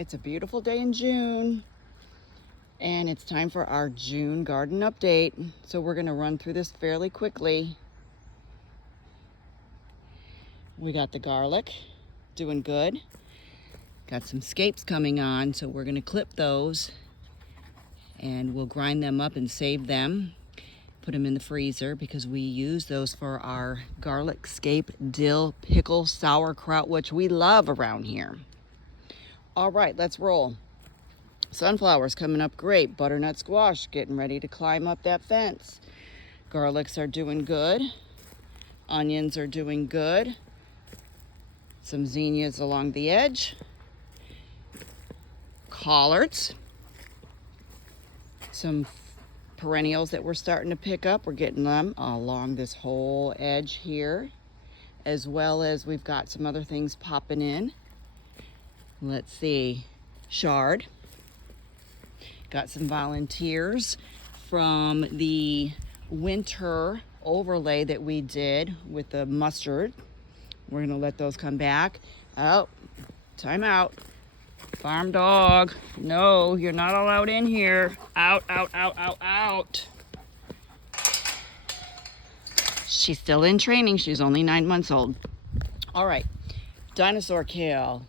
It's a beautiful day in June, and it's time for our June garden update. So we're gonna run through this fairly quickly. We got the garlic doing good. Got some scapes coming on, so we're gonna clip those and we'll grind them up and save them. Put them in the freezer because we use those for our garlic, scape, dill, pickle, sauerkraut, which we love around here. All right, let's roll. Sunflowers coming up great. Butternut squash getting ready to climb up that fence. Garlics are doing good. Onions are doing good. Some zinnias along the edge. Collards. Some perennials that we're starting to pick up. We're getting them along this whole edge here, as well as we've got some other things popping in. Let's see, chard. Got some volunteers from the winter overlay that we did with the mustard. We're gonna let those come back. Oh, time out. Farm dog, no, you're not allowed in here. Out, out, out, out, out. She's still in training. She's only 9 months old. All right, dinosaur kale.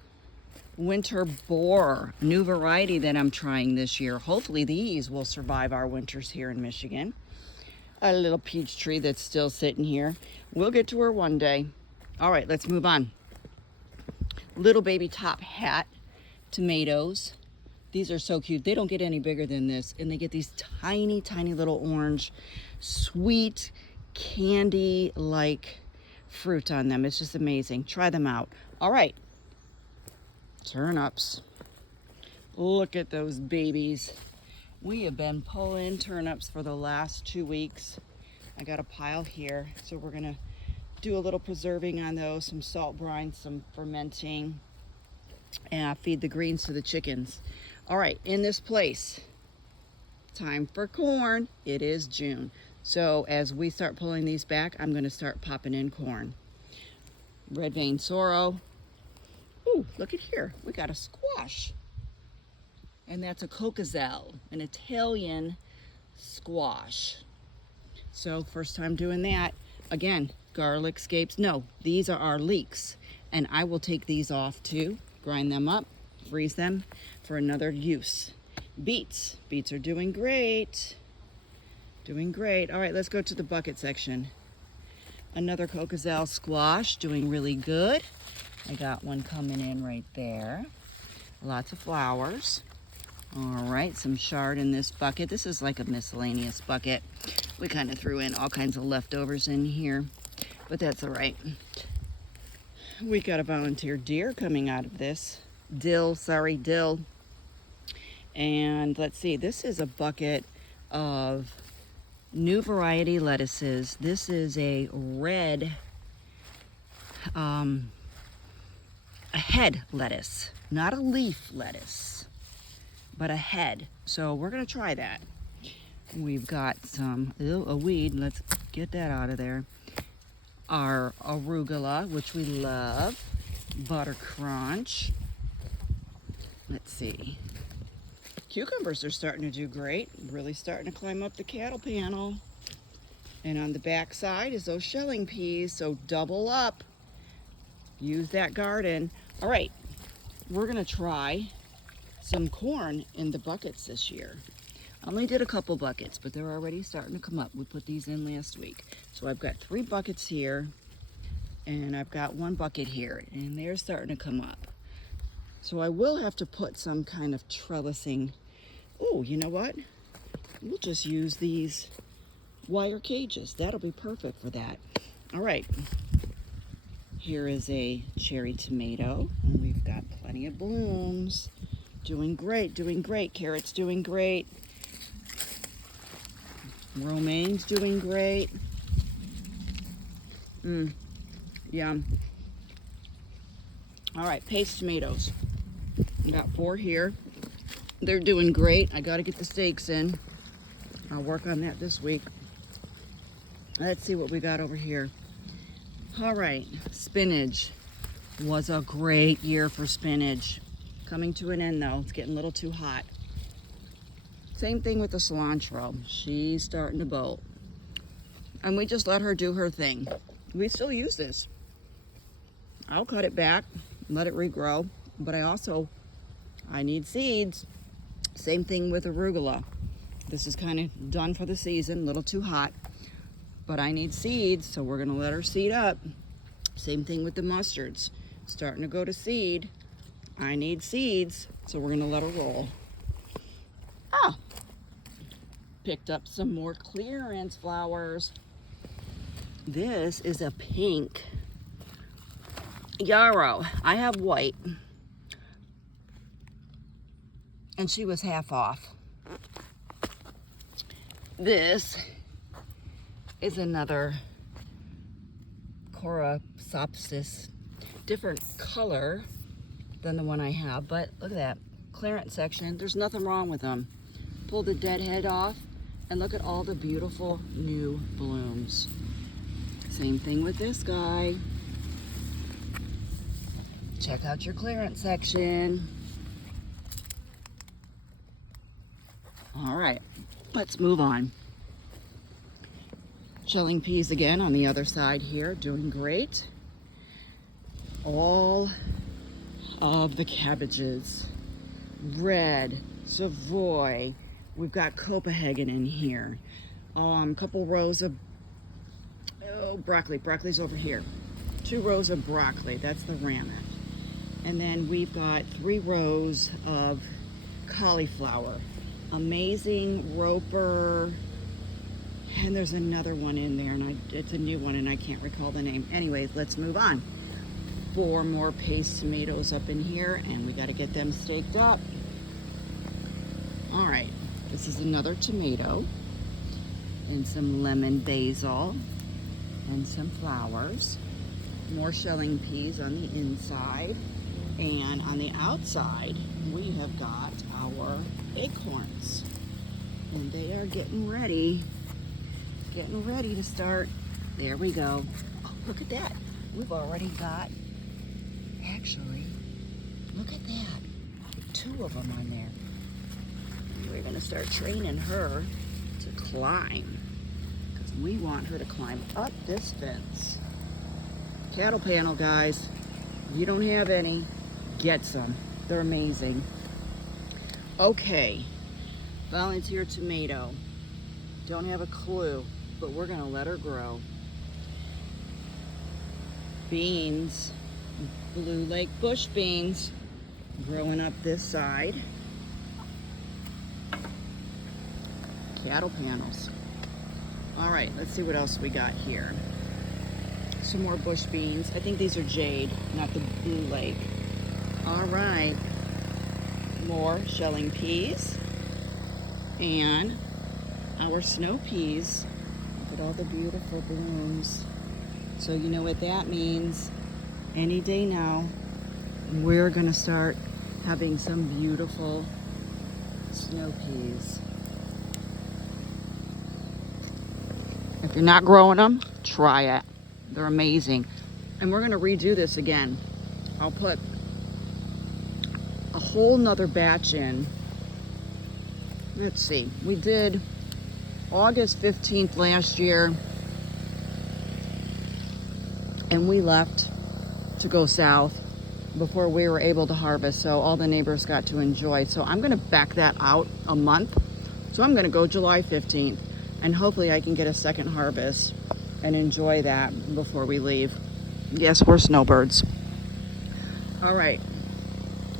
Winter boar, new variety that I'm trying this year. Hopefully these will survive our winters here in Michigan. A little peach tree that's still sitting here. We'll get to her one day. All right, let's move on. Little baby top hat tomatoes. These are so cute. They don't get any bigger than this, and they get these tiny, tiny little orange, sweet, candy-like fruit on them. It's just amazing. Try them out. All right. Turnips. Look at those babies. We have been pulling turnips for the last 2 weeks. I got a pile here, so we're gonna do a little preserving on those, some salt brine, some fermenting, and feed the greens to the chickens. All right, in this place, time for corn. It is June. So as we start pulling these back, I'm gonna start popping in corn. Red vein sorrel. Ooh, look at here. We got a squash. And that's a cocazelle, an Italian squash. So first time doing that. Again, garlic scapes. No, these are our leeks. And I will take these off too, grind them up, freeze them for another use. Beets. Beets are doing great. Doing great. All right, let's go to the bucket section. Another cocazelle squash, doing really good. I got one coming in right there. Lots of flowers. All right, some chard in this bucket. This is like a miscellaneous bucket. We kind of threw in all kinds of leftovers in here, but that's all right. We got a volunteer deer coming out of this. Dill. And let's see, this is a bucket of new variety lettuces. This is a red, a head lettuce, not a leaf lettuce, but a head. So we're gonna try that. We've got some, a weed, let's get that out of there. Our arugula, which we love, butter crunch. Let's see. Cucumbers are starting to do great, really starting to climb up the cattle panel. And on the back side is those shelling peas, so double up. Use that garden. All right, we're gonna try some corn in the buckets this year. I only did a couple buckets, but they're already starting to come up. We put these in last week. So I've got 3 buckets here, and I've got 1 bucket here, and they're starting to come up. So I will have to put some kind of trellising. Oh, you know what? We'll just use these wire cages. That'll be perfect for that. All right. Here is a cherry tomato, and we've got plenty of blooms. Doing great, doing great. Carrots doing great. Romaine's doing great. Yum. All right, paste tomatoes. We got 4 here. They're doing great. I gotta get the stakes in. I'll work on that this week. Let's see what we got over here. All right, spinach was a great year for spinach. Coming to an end though. It's getting a little too hot. Same thing with the cilantro. She's starting to bolt. And we just let her do her thing. We still use this. I'll cut it back, let it regrow, but I need seeds. Same thing with arugula. This is kind of done for the season, a little too hot, but I need seeds, so we're gonna let her seed up. Same thing with the mustards. Starting to go to seed. I need seeds, so we're gonna let her roll. Ah, picked up some more clearance flowers. This is a pink yarrow. I have white, and she was half off. This is another Coraopsis, different color than the one I have, but look at that clearance section. There's nothing wrong with them. Pull the dead head off and look at all the beautiful new blooms. Same thing with this guy. Check out your clearance section. All right, let's move on. Shelling peas again on the other side here, doing great. All of the cabbages, red, Savoy, we've got Copenhagen in here. A couple rows of broccoli. Broccoli's over here. 2 rows of broccoli, that's the ramet. And then we've got 3 rows of cauliflower. Amazing Roper. And there's another one in there, and it's a new one, and I can't recall the name. Anyways, let's move on. 4 more paste tomatoes up in here, and we got to get them staked up. All right, this is another tomato, and some lemon basil, and some flowers. More shelling peas on the inside, and on the outside, we have got our acorns, and they are getting ready to start. There we go. Oh, look at that. We've already got, actually, look at that. 2 of them on there. We're gonna start training her to climb, because we want her to climb up this fence. Cattle panel, guys. If you don't have any, get some. They're amazing. Okay, volunteer tomato. Don't have a clue, but we're gonna let her grow. Beans, Blue Lake bush beans, growing up this side. Cattle panels. All right, let's see what else we got here. Some more bush beans. I think these are jade, not the Blue Lake. All right, more shelling peas and our snow peas. Look at all the beautiful blooms. So you know what that means. Any day now, we're gonna start having some beautiful snow peas. If you're not growing them, try it. They're amazing. And we're gonna redo this again. I'll put a whole nother batch in. Let's see, we did August 15th last year, and we left to go south before we were able to harvest, so all the neighbors got to enjoy. So I'm gonna back that out a month. So I'm gonna go July 15th, and hopefully I can get a second harvest and enjoy that before we leave. Yes, we're snowbirds. All right,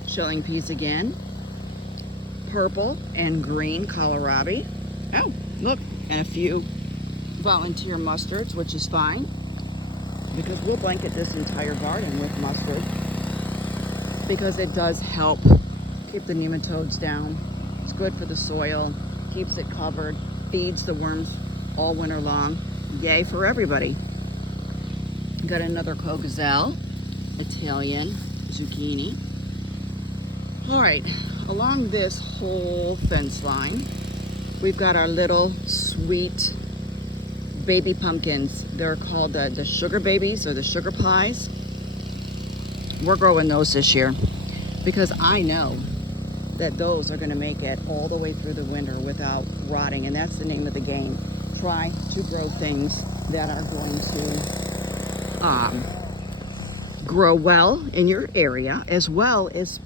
shelling peas again. Purple and green kohlrabi. Oh, look, and a few volunteer mustards, which is fine, because we'll blanket this entire garden with mustard, because it does help keep the nematodes down. It's good for the soil, keeps it covered, feeds the worms all winter long. Yay for everybody. Got another Cogazelle, Italian zucchini. All right, along this whole fence line, we've got our little sweet baby pumpkins. They're called the sugar babies or the sugar pies. We're growing those this year. because I know that those are going to make it all the way through the winter without rotting, and that's the name of the game. Try to grow things that are going to grow well in your area, as well as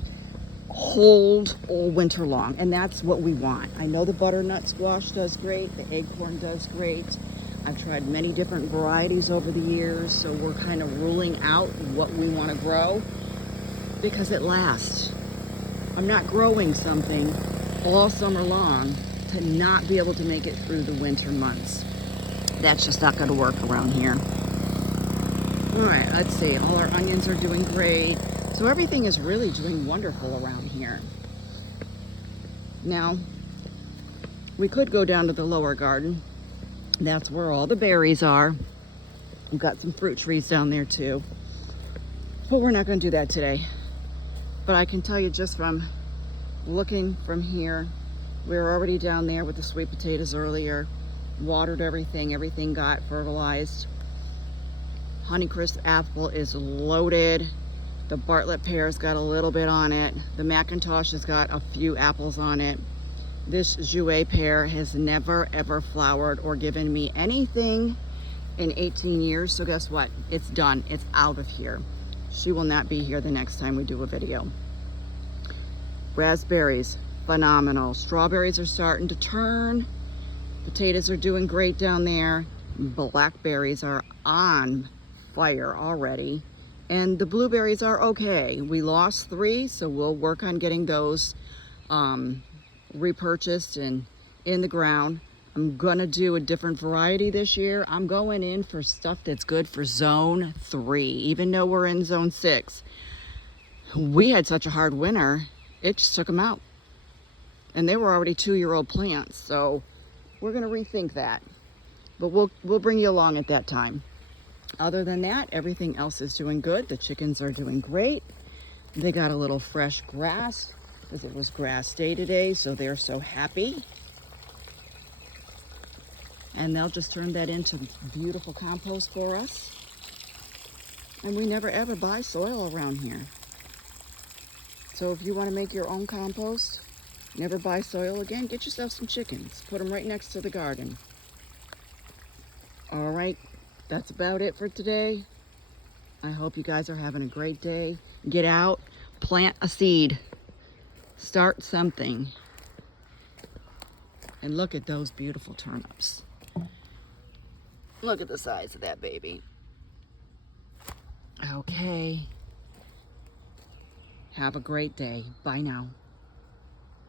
hold all winter long, and that's what we want. I know the butternut squash does great, the acorn does great. I've tried many different varieties over the years, so we're kind of ruling out what we want to grow because it lasts. I'm not growing something all summer long to not be able to make it through the winter months. That's just not going to work around here. All right, let's see. All our onions are doing great. So everything is really doing wonderful around here. Now, we could go down to the lower garden. That's where all the berries are. We've got some fruit trees down there too. But we're not going to do that today. But I can tell you just from looking from here, we were already down there with the sweet potatoes earlier. Watered everything. Everything got fertilized. Honeycrisp apple is loaded. The Bartlett pear's got a little bit on it. The McIntosh has got a few apples on it. This Jouet pear has never ever flowered or given me anything in 18 years. So guess what? It's done. It's out of here. She will not be here the next time we do a video. Raspberries, phenomenal. Strawberries are starting to turn. Potatoes are doing great down there. Blackberries are on fire already. And the blueberries are okay. We lost 3, so we'll work on getting those repurchased and in the ground. I'm gonna do a different variety this year. I'm going in for stuff that's good for zone 3, even though we're in zone 6. We had such a hard winter, it just took them out. And they were already 2-year-old plants, so we're gonna rethink that. But we'll bring you along at that time. Other than that, everything else is doing good. The chickens are doing great. They got a little fresh grass because it was grass day today, so they're so happy. And they'll just turn that into beautiful compost for us. And we never ever buy soil around here. So if you want to make your own compost, never buy soil again, get yourself some chickens. Put them right next to the garden. All right, that's about it for today. I hope you guys are having a great day. Get out, plant a seed, start something. And look at those beautiful turnips. Look at the size of that baby. Okay. Have a great day. Bye now.